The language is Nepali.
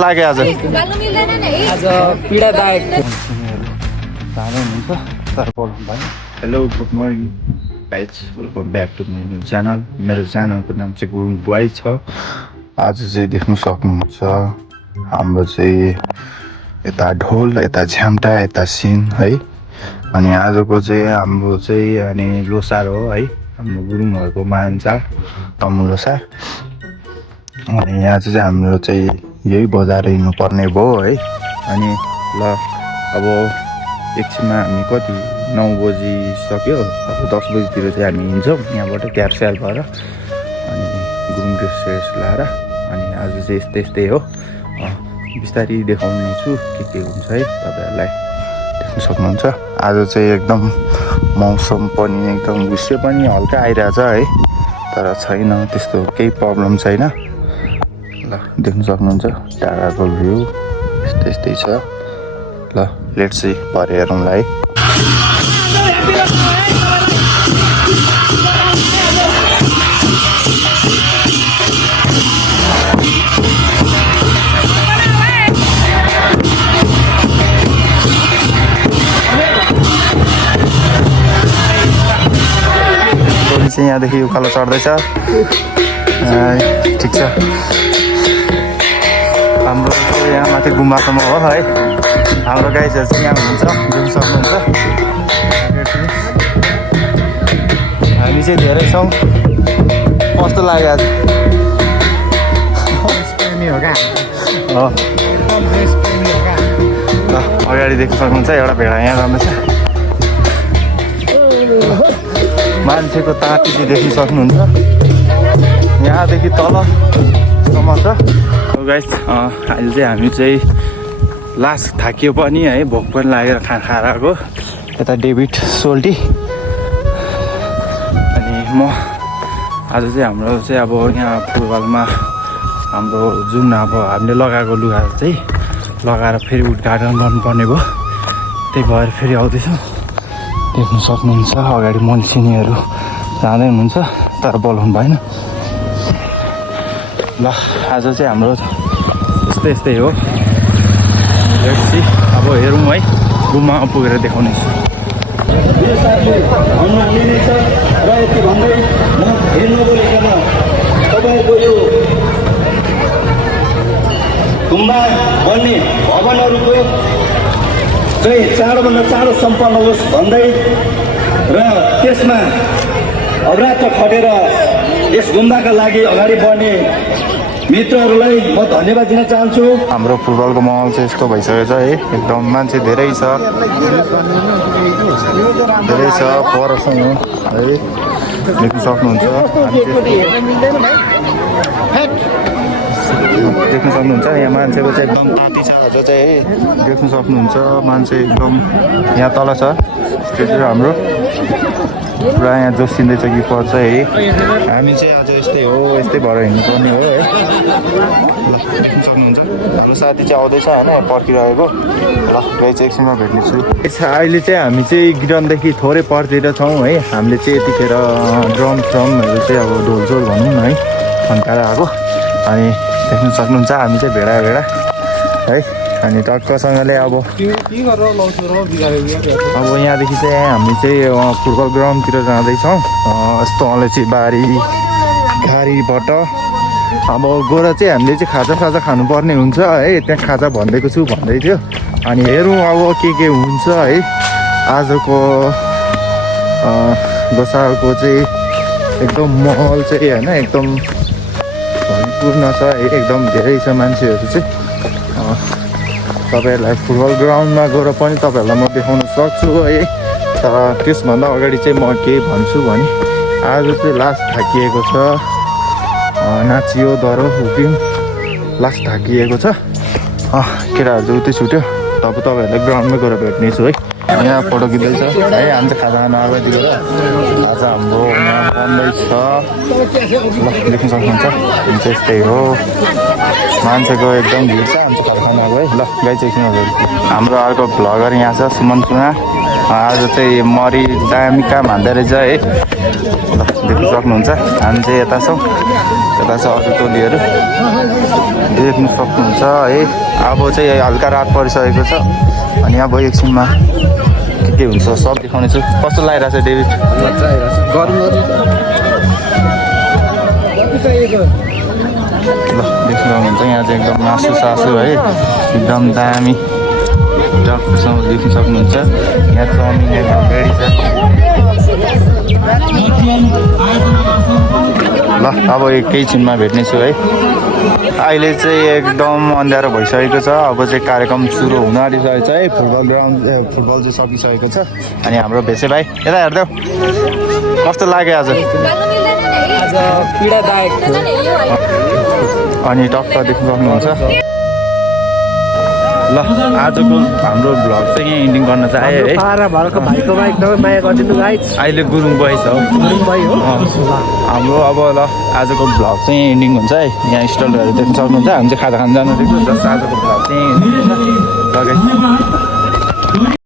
लाग्यो आज पीडादायक जाँदै हुनुहुन्छ तर बोल्नु भयो। Hello good morning guys, welcome back to my new channel. मेरो च्यानलको नाम चाहिँ गुरुङ बोय छ। आज चाहिँ देख्नु सक्नुहुन्छ हाम्रो चाहिँ यता ढोल, यता झ्याम्टा, यता सिन है। अनि आजको चाहिँ हाम्रो चाहिँ अनि लोसार हो है, हाम्रो गुरुङहरूको मान्छ तमु लोसार। अनि यहाँ चाहिँ हाम्रो चाहिँ यही बजार हिँड्नुपर्ने भयो है। अनि ल अब एकछिनमा हामी कति 9 बजिसक्यो, अब 10 बजीतिर चाहिँ हामी हिँड्छौँ यहाँबाट तयार स्याहार भएर अनि गुरुङ ड्रेस लगाएर। अनि आज चाहिँ यस्तै हो, बिस्तारै देखाउने छु के हुन्छ है, तपाईँहरूलाई देख्न सक्नुहुन्छ। आज चाहिँ एकदम मौसम पनि एकदम गुस्से पनि हल्का आइरहेछ है, तर छैन त्यस्तो केही प्रब्लम छैन। ल देख्न सक्नुहुन्छ टाढाको भ्यू यस्तै छ। ल लेट्स सी पर हेरौँला है। चाहिँ यहाँदेखि उकालो चढ्दैछ, ठिक छ। हाम्रो यहाँ माथि गुम्बासम्म हो है। हाम्रो गाइजहरू चाहिँ यहाँ हुनुहुन्छ, देख्न सक्नुहुन्छ। हामी चाहिँ धेरै छौँ। कस्तो लाग्यो आज? अगाडि देख्न सक्नुहुन्छ एउटा भेडा यहाँ जाँदैछ। मान्छेको ताती चाहिँ देख्न सक्नुहुन्छ यहाँदेखि तलसम्म छ। गाइस अहिले चाहिँ हामी चाहिँ लास्ट थाकियो पनि है, भोक पनि लागेर खाएर आएको यता डेभिड सोल्टी। अनि म आज चाहिँ हाम्रो चाहिँ अब यहाँ फुटबलमा हाम्रो जुन अब हामीले लगाएको लुगा चाहिँ लगाएर फेरि उद्घाटन गर्नुपर्ने भयो, त्यही भएर फेरि आउँदैछौँ। देख्न सक्नुहुन्छ अगाडि मन्सिनीहरू जाँदै हुनुहुन्छ तर बोलाउनु भएन। ल आज चाहिँ हाम्रो यस्तै हो। हेर्छु अब हेरौँ है, गुम्बामा पुगेर देखाउने छु। गुम्बा बन्ने भवनहरूको चाहिँ चाँडोभन्दा चाँडो सम्पन्न होस् भन्दै र त्यसमा अग्राह्र खटेर यस गुम्बाका लागि अगाडि बढ्ने मित्रहरूलाई म धन्यवाद दिन चाहन्छु। हाम्रो फुटबलको माहौल चाहिँ यस्तो भइसकेको छ है, एकदम मान्छे धेरै छ परसँग है, देख्न सक्नुहुन्छ। देख्न सक्नुहुन्छ यहाँ मान्छेको चाहिँ एकदम ताती छ चाहिँ है, देख्न सक्नुहुन्छ मान्छे एकदम यहाँ तल छ। स्टेज हाम्रो पुरा यहाँ जोसिँदैछ कि पर्छ है। हामी चाहिँ आज यस्तै हो, यस्तै भएर हिँड्नुपर्ने हो है। देख्न सक्नुहुन्छ हाम्रो साथी चाहिँ आउँदैछ होइन, पर्खिरहेको। ल गाई चाहिँ एकछिनमा भेट्नेछु। अहिले चाहिँ हामी चाहिँ ग्राउन्डदेखि थोरै परतिर छौँ है। हामीले चाहिँ यतिखेर ड्रमहरू चाहिँ अब ढोलझोल भनौँ न है, थन्काएर आएको। अनि देख्न सक्नुहुन्छ हामी चाहिँ भेडा है। अनि टक्कसँगले अब यहाँदेखि चाहिँ हामी चाहिँ फुटबल ग्राउन्डतिर जाँदैछौँ। यस्तो अलैँची बारी घारीबाट अब गएर चाहिँ हामीले चाहिँ खाजा खानुपर्ने हुन्छ है। त्यहाँ खाजा भन्दैको छु भन्दै थियो। अनि हेरौँ अब के हुन्छ है। आजको लोसारको चाहिँ एकदम माहौल चाहिँ होइन एकदम भरिपूर्ण छ है, एकदम धेरै छ मान्छेहरू चाहिँ। तपाईँहरूलाई फुटबल ग्राउन्डमा गएर पनि तपाईँहरूलाई म देखाउन सक्छु है। तर त्यसभन्दा अगाडि चाहिँ म के भन्छु भने आज चाहिँ लास्ट थाकिएको छ, नाचियो दरो उठ्यौँ, लास्ट थाकिएको छ। केटाहरू चाहिँ उतै छुट्यो, तब तपाईँहरूलाई ग्राउन्डमै गएर भेट्नेछु है। यहाँ फोटो खिच्दैछ है, हामी चाहिँ खाजा खानु आएको थियो। आज हाम्रो यहाँ बन्दैछ, देख्न सक्नुहुन्छ। हुन्छ यस्तै हो, मान्छेको एकदम भिड छ। हामी खाजा खानु आएको है। ल गाई चाहिँ एकछिनमा भेट्छु। हाम्रो अर्को भ्लगर यहाँ छ सुमन सुना। आज चाहिँ मरि दामी काम हान्दै रहेछ है। ल देख्न सक्नुहुन्छ। हामी चाहिँ यता छौँ, यता छ अरू टोलीहरू। देख्नु सक्नुहुन्छ है। अब चाहिँ हल्का रात परिसकेको छ अनि अब एकछिनमा के हुन्छ सब देखाउने छु। कस्तो लागिरहेको छ डेभिड? ल देख्नु सक्नुहुन्छ यहाँ चाहिँ एकदम मासु सासु है, एकदम दामी टकसँग देख्नु सक्नुहुन्छ। यहाँ चाउमिन एकदम रेडी छ। ल अब एकैछिनमा भेट्नेछु है। अहिले चाहिँ एकदम अँध्यारो भइसकेको छ। अब चाहिँ कार्यक्रम सुरु हुन आँटिसकेको छ है। फुटबल चाहिँ सकिसकेको छ अनि हाम्रो भेसे भाइ यता हेर्दै कस्तो लाग्यो आज? पीडादायक थियो। अनि टक्क देख्नु सक्नुहुन्छ। ल आजको हाम्रो भ्लग चाहिँ यहीँ एन्डिङ गर्न चाहे है। पारा भरको भाइकोमा एकदमै माया गरिदिनु गाइज। अहिले गुरुङ बोय छ हाम्रो। अब ल आजको भ्लग चाहिँ एन्डिङ हुन्छ है। यहाँ स्टलहरू देख्न सक्नुहुन्छ। हामी चाहिँ खाजा खान जानु दिएको जस्ट आजको भ्लग चाहिँ एन्डिङ हुन्छ।